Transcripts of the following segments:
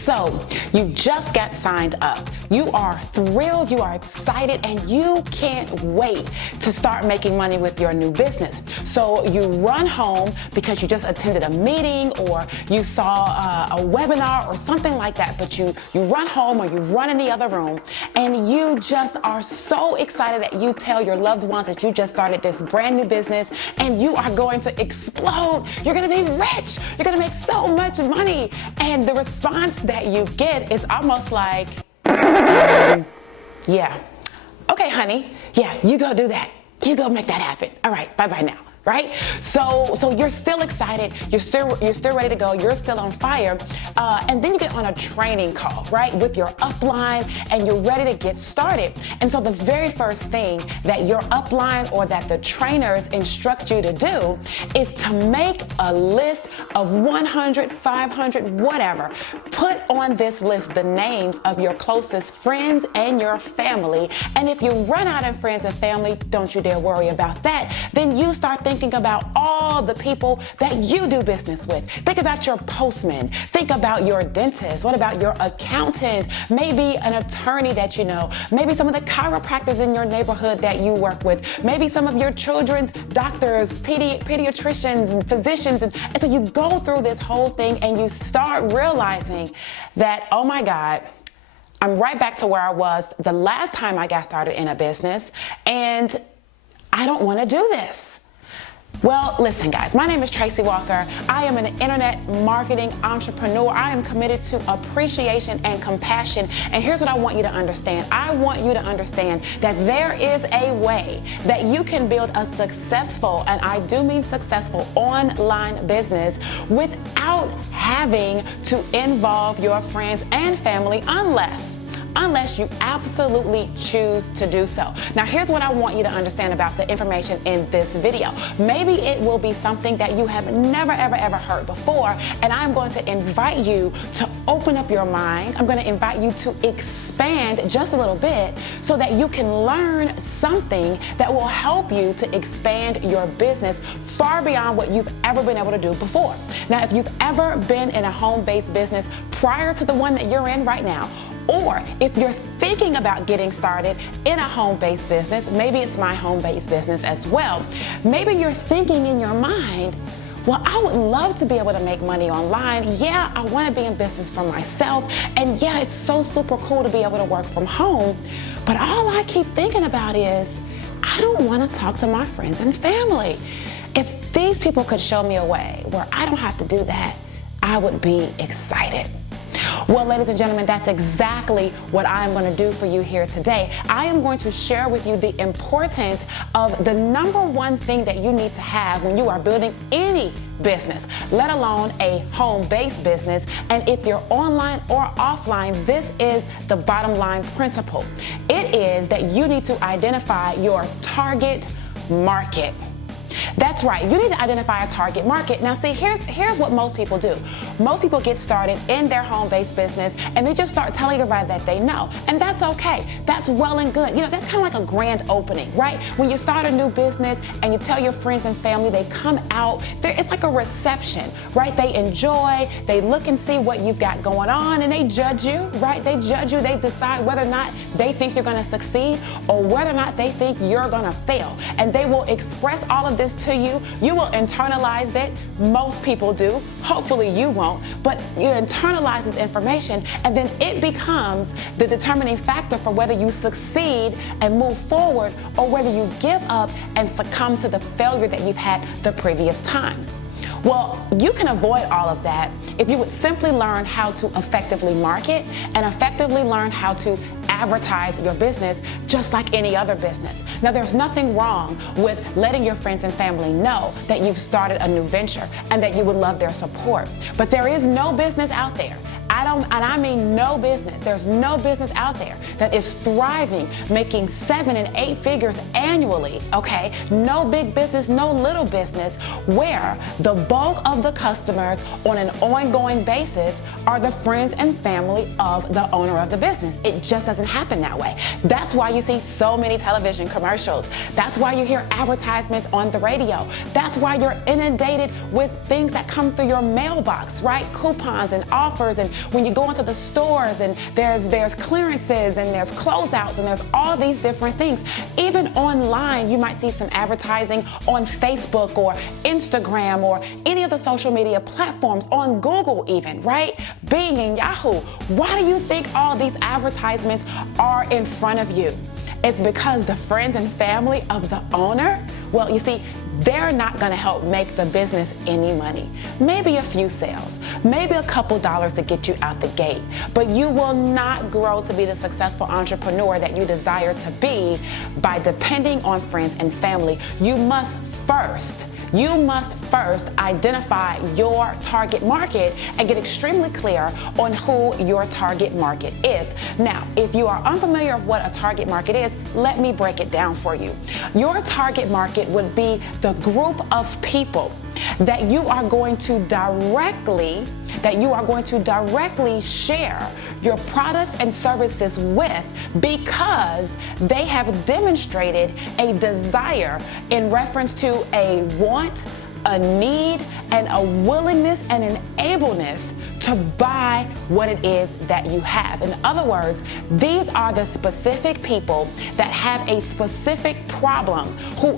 So you just got signed up. You are thrilled, you are excited, and you can't wait to start making money with your new business. So you run home because you just attended a meeting or you saw a webinar or something like that, but you run home or you run in the other room and you just are so excited that you tell your loved ones that you just started this brand new business and you are going to explode. You're going to be rich. You're going to make so much money. And the response that you get is almost like, yeah, okay, honey, yeah, you go do that. You go make that happen. All right, bye-bye now. Right? So you're still excited, you're still ready to go, you're still on fire, and then you get on a training call, right, with your upline, and you're ready to get started. And so the very first thing that your upline or that the trainers instruct you to do is to make a list of 100, 500, whatever. Put on this list the names of your closest friends and your family, and if you run out of friends and family, don't you dare worry about that. Then you start thinking about all the people that you do business with. Think about your postman. Think about your dentist. What about your accountant? Maybe an attorney that you know. Maybe some of the chiropractors in your neighborhood that you work with. Maybe some of your children's doctors, pediatricians, and physicians. And so you go through this whole thing and you start realizing that, oh my God, I'm right back to where I was the last time I got started in a business, and I don't want to do this. Well, listen guys, my name is Tracey Walker. I am an internet marketing entrepreneur. I am committed to appreciation and compassion. And here's what I want you to understand. I want you to understand that there is a way that you can build a successful, and I do mean successful, online business without having to involve your friends and family unless you absolutely choose to do so. Now, here's what I want you to understand about the information in this video. Maybe it will be something that you have never, ever heard before, and I'm going to invite you to open up your mind. I'm going to invite you to expand just a little bit so that you can learn something that will help you to expand your business far beyond what you've ever been able to do before. Now, if you've ever been in a home-based business prior to the one that you're in right now, or if you're thinking about getting started in a home-based business, maybe it's my home-based business as well, maybe you're thinking in your mind, well, I would love to be able to make money online. Yeah, I want to be in business for myself. And yeah, it's so super cool to be able to work from home. But all I keep thinking about is, I don't want to talk to my friends and family. If these people could show me a way where I don't have to do that, I would be excited. Well, ladies and gentlemen, that's exactly what I'm going to do for you here today. I am going to share with you the importance of the number one thing that you need to have when you are building any business, let alone a home-based business. And if you're online or offline, this is the bottom line principle. It is that you need to identify your target market. That's right. You need to identify a target market. Now, see, here's what most people do. Most people get started in their home-based business and they just start telling everybody that they know. And that's okay. That's well and good. You know, that's kind of like a grand opening, right? When you start a new business and you tell your friends and family, they come out. It's like a reception, right? They enjoy, they look and see what you've got going on, and they judge you, right? They judge you. They decide whether or not they think you're going to succeed or whether or not they think you're going to fail. And they will express all of this to you. You will internalize it. Most people do. Hopefully you won't, but you internalize this information, and then it becomes the determining factor for whether you succeed and move forward or whether you give up and succumb to the failure that you've had the previous times. Well, you can avoid all of that if you would simply learn how to effectively market and effectively learn how to advertise your business just like any other business. Now, there's nothing wrong with letting your friends and family know that you've started a new venture and that you would love their support. But there is no business out there, I mean no business. There's no business out there that is thriving, making 7 and 8 figures annually, okay? No big business, no little business, where the bulk of the customers on an ongoing basis are the friends and family of the owner of the business. It just doesn't happen that way. That's why you see so many television commercials. That's why you hear advertisements on the radio. That's why you're inundated with things that come through your mailbox, right? Coupons and offers and when you go into the stores and there's clearances and there's closeouts and there's all these different things. Even online, you might see some advertising on Facebook or Instagram or any of the social media platforms, on Google even, right? Bing and Yahoo. Why do you think all these advertisements are in front of you? It's because the friends and family of the owner, well, you see, they're not going to help make the business any money. Maybe a few sales, maybe a couple dollars to get you out the gate, but you will not grow to be the successful entrepreneur that you desire to be by depending on friends and family. You must first identify your target market and get extremely clear on who your target market is. Now, if you are unfamiliar of what a target market is, let me break it down for you. Your target market would be the group of people that you are going to directly share your products and services with, because they have demonstrated a desire in reference to a want, a need, and a willingness and an ableness to buy what it is that you have. In other words, these are the specific people that have a specific problem, who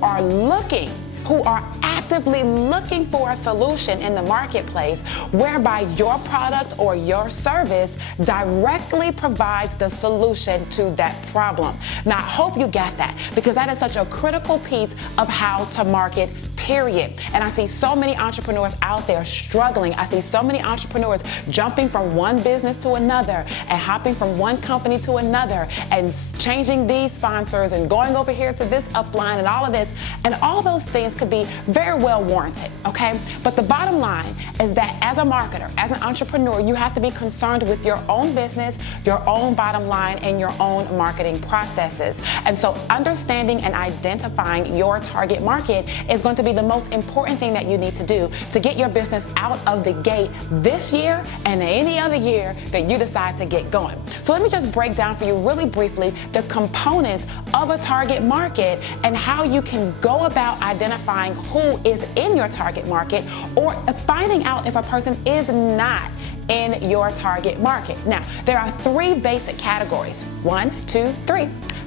are actively looking for a solution in the marketplace whereby your product or your service directly provides the solution to that problem. Now, I hope you got that, because that is such a critical piece of how to market, period. And I see so many entrepreneurs out there struggling. I see so many entrepreneurs jumping from one business to another and hopping from one company to another and changing these sponsors and going over here to this upline and all of this. And all those things could be very well warranted, okay? But the bottom line is that as a marketer, as an entrepreneur, you have to be concerned with your own business, your own bottom line, and your own marketing processes. And so understanding and identifying your target market is going to be the most important thing that you need to do to get your business out of the gate this year and any other year that you decide to get going. So let me just break down for you really briefly the components of a target market and how you can go about identifying who is in your target market, or finding out if a person is not in your target market. Now, there are three basic categories.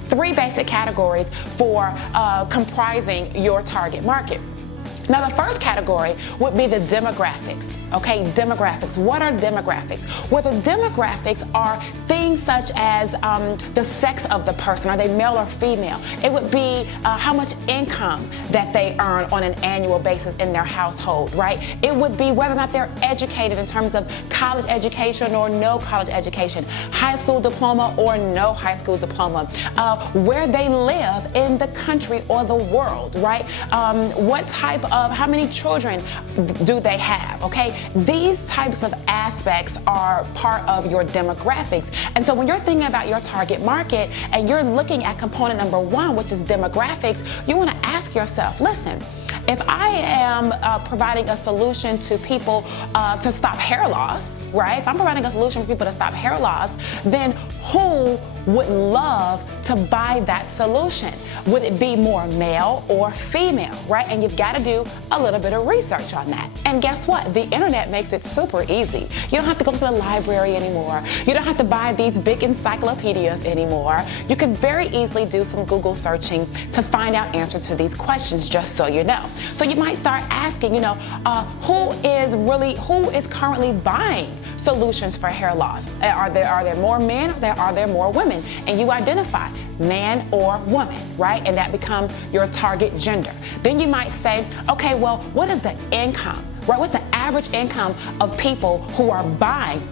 Three basic categories for comprising your target market. Now, the first category would be the demographics, okay? Demographics. What are demographics? Well, the demographics are things such as the sex of the person. Are they male or female? It would be how much income that they earn on an annual basis in their household, right? It would be whether or not they're educated in terms of college education or no college education, high school diploma or no high school diploma, where they live in the country or the world, right? What type of, how many children do they have, okay? These types of aspects are part of your demographics. And so when you're thinking about your target market and you're looking at component number one, which is demographics, you want to ask yourself, listen, if I am providing a solution to people to stop hair loss, right? If I'm providing a solution for people to stop hair loss, then who would love to buy that solution? Would it be more male or female, right? And you've got to do a little bit of research on that. And guess what? The internet makes it super easy. You don't have to go to the library anymore. You don't have to buy these big encyclopedias anymore. You can very easily do some Google searching to find out answers to these questions, just so you know. So you might start asking, who is currently buying solutions for hair loss? Are there more men? Are there more women? And you identify man or woman, right? And that becomes your target gender. Then you might say, okay, well, what is the income? Right? What's the average income of people who are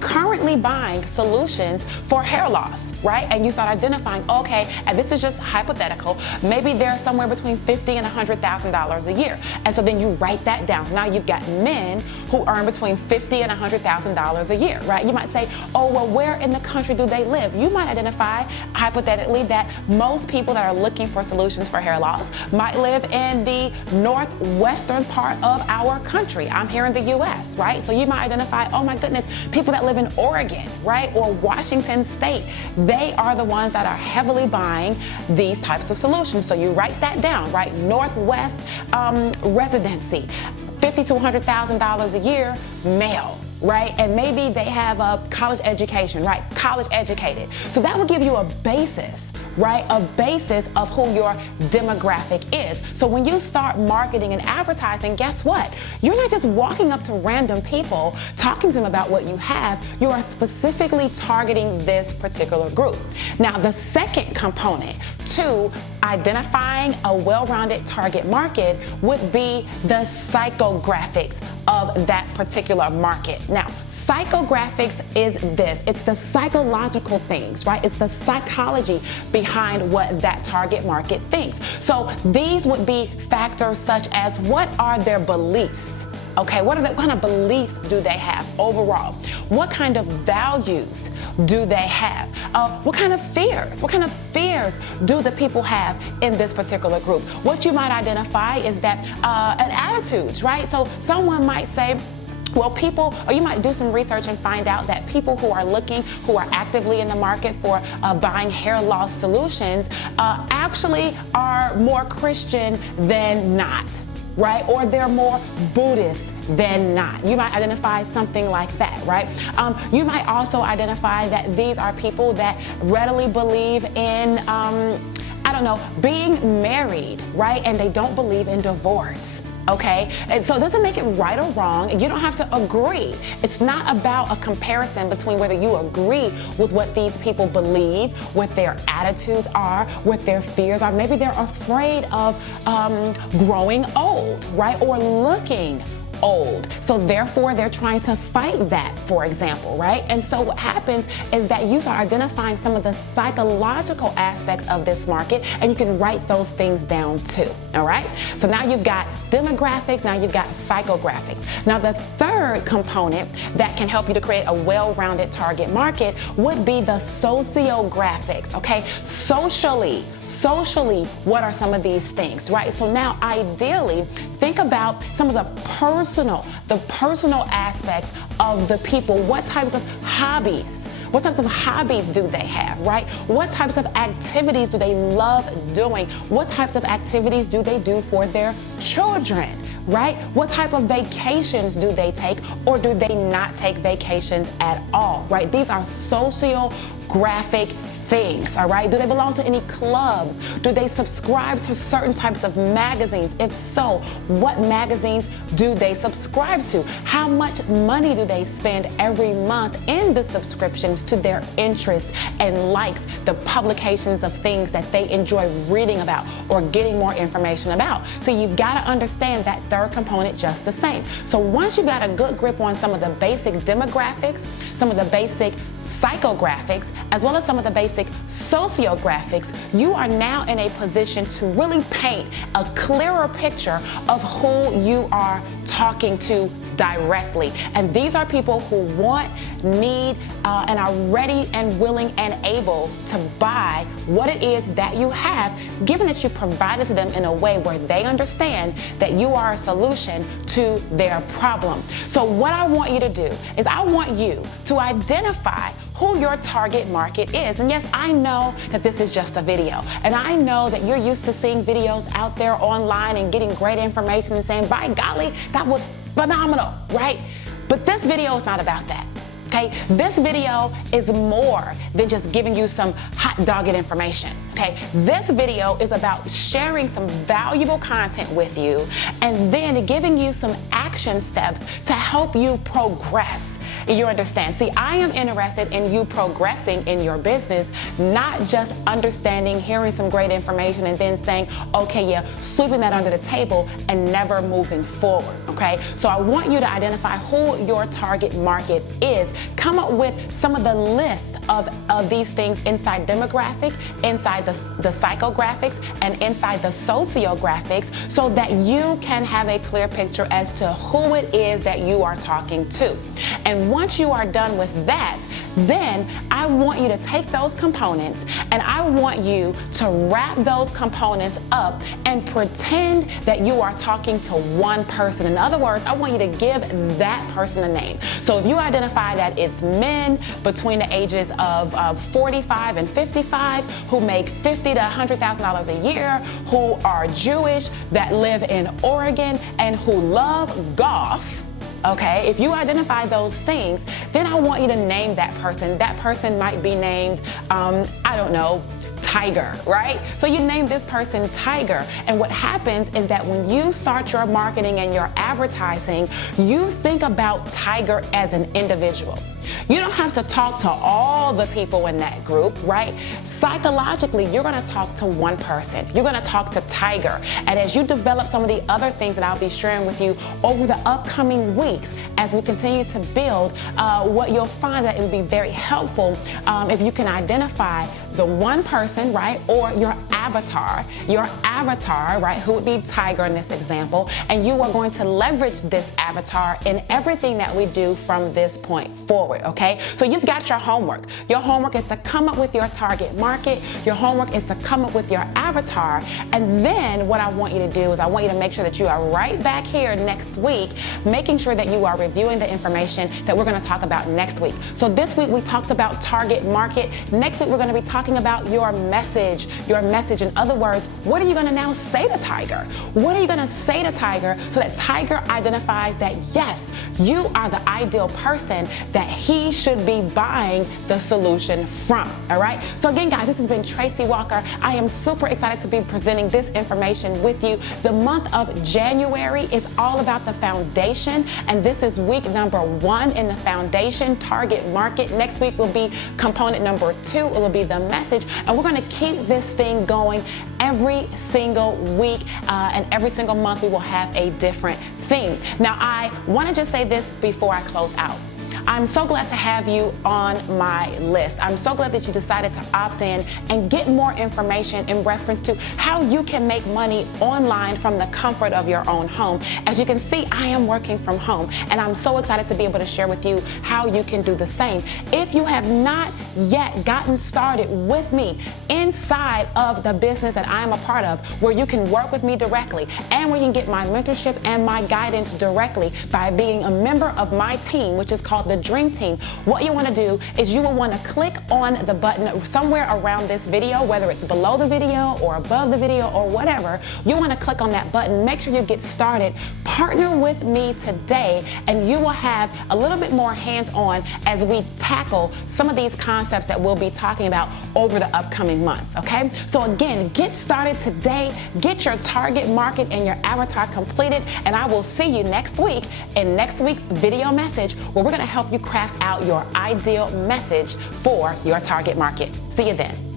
currently buying solutions for hair loss, right? And you start identifying, okay, and this is just hypothetical, maybe they're somewhere between $50,000 and $100,000 a year. And so then you write that down. So now you've got men who earn between $50,000 and $100,000 a year, right? You might say, oh, well, where in the country do they live? You might identify, hypothetically, that most people that are looking for solutions for hair loss might live in the northwestern part of our country. I'm here in the U.S., right? So you might identify, oh my goodness, people that live in Oregon, right? Or Washington State. They are the ones that are heavily buying these types of solutions. So you write that down, right? Northwest residency, $50,000 to $100,000 a year, male, right? And maybe they have a college education, right? College educated. So that will give you a basis, right? A basis of who your demographic is. So when you start marketing and advertising, guess what? You're not just walking up to random people, talking to them about what you have. You are specifically targeting this particular group. Now, the second component to identifying a well-rounded target market would be the psychographics of that particular market. Now, psychographics is this. It's the psychological things, right? It's the psychology behind what that target market thinks. So these would be factors such as what are their beliefs? Okay, what kind of beliefs do they have overall? What kind of values do they have? What kind of fears? What kind of fears do the people have in this particular group? What you might identify is that an attitudes, right? So someone might say, well, people, or you might do some research and find out that people who are actively in the market for buying hair loss solutions, actually are more Christian than not, right? Or they're more Buddhist than not. You might identify something like that, right? You might also identify that these are people that readily believe in, being married, right? And they don't believe in divorce. Okay, and so it doesn't make it right or wrong. You don't have to agree. It's not about a comparison between whether you agree with what these people believe, what their attitudes are, what their fears are. Maybe they're afraid of growing old, right? Or looking old. So therefore, they're trying to fight that, for example, right? And so what happens is that you start identifying some of the psychological aspects of this market, and you can write those things down too, all right? So now you've got demographics, now you've got psychographics. Now the third component that can help you to create a well-rounded target market would be the sociographics, okay? Socially, what are some of these things, right? So now ideally, think about some of the personal aspects of the people. What types of hobbies do they have, right? What types of activities do they love doing? What types of activities do they do for their children, right? What type of vacations do they take, or do they not take vacations at all, right? These are sociographic things, all right? Do they belong to any clubs? Do they subscribe to certain types of magazines? If so, what magazines do they subscribe to? How much money do they spend every month in the subscriptions to their interests and likes, the publications of things that they enjoy reading about or getting more information about? So you've got to understand that third component just the same. So once you've got a good grip on some of the basic demographics, some of the basic psychographics, as well as some of the basic sociographics, you are now in a position to really paint a clearer picture of who you are talking to directly. And these are people who want, need, and are ready and willing and able to buy what it is that you have, given that you provide it to them in a way where they understand that you are a solution to their problem. So what I want you to do is I want you to identify who your target market is. And yes, I know that this is just a video. And I know that you're used to seeing videos out there online and getting great information and saying, by golly, that was phenomenal, right? But this video is not about that. Okay, this video is more than just giving you some hot dogged information. Okay, this video is about sharing some valuable content with you and then giving you some action steps to help you progress. You understand? See, I am interested in you progressing in your business, not just understanding, hearing some great information and then saying, okay, yeah, sweeping that under the table and never moving forward, okay? So I want you to identify who your target market is. Come up with some of the list of these things inside demographic, inside the psychographics, and inside the sociographics so that you can have a clear picture as to who it is that you are talking to. And once you are done with that, then I want you to take those components and I want you to wrap those components up and pretend that you are talking to one person. In other words, I want you to give that person a name. So if you identify that it's men between the ages of 45 and 55 who make $50,000 to $100,000 a year, who are Jewish, that live in Oregon, and who love golf, okay? If you identify those things, then I want you to name that person. That person might be named, I don't know, Tiger, right? So you name this person Tiger. And what happens is that when you start your marketing and your advertising, you think about Tiger as an individual. You don't have to talk to all the people in that group, right? Psychologically, you're going to talk to one person. You're going to talk to Tiger. And as you develop some of the other things that I'll be sharing with you over the upcoming weeks, as we continue to build, what you'll find that it will be very helpful if you can identify the one person, right, or your avatar, right, who would be Tiger in this example, and you are going to leverage this avatar in everything that we do from this point forward, okay? So you've got your homework. Your homework is to come up with your target market. Your homework is to come up with your avatar, and then what I want you to do is I want you to make sure that you are right back here next week, making sure that you are reviewing the information that we're going to talk about next week. So this week we talked about target market. Next week we're going to be talking about your message. Your message, in other words, what are you going to now say to Tiger? What are you going to say to Tiger so that Tiger identifies that, yes, you are the ideal person that he should be buying the solution from, all right? So again, guys, this has been Tracey Walker. I am super excited to be presenting this information with you. The month of January is all about the foundation, and this is week number 1 in the foundation, target market. Next week will be component number 2. It will be the message, and we're going to keep this thing going every single week, and every single month we will have a different theme. Now, I want to just say this before I close out. I'm so glad to have you on my list. I'm so glad that you decided to opt in and get more information in reference to how you can make money online from the comfort of your own home. As you can see, I am working from home, and I'm so excited to be able to share with you how you can do the same. If you have not yet gotten started with me inside of the business that I'm a part of, where you can work with me directly and where you can get my mentorship and my guidance directly by being a member of my team, which is called the Dream Team, what you want to do is you will want to click on the button somewhere around this video, whether it's below the video or above the video or whatever. You want to click on that button, make sure you get started, partner with me today, and you will have a little bit more hands-on as we tackle some of these concepts that we'll be talking about over the upcoming months, okay? So again, get started today, get your target market and your avatar completed, and I will see you next week in next week's video message, where we're going to help you craft out your ideal message for your target market. See you then.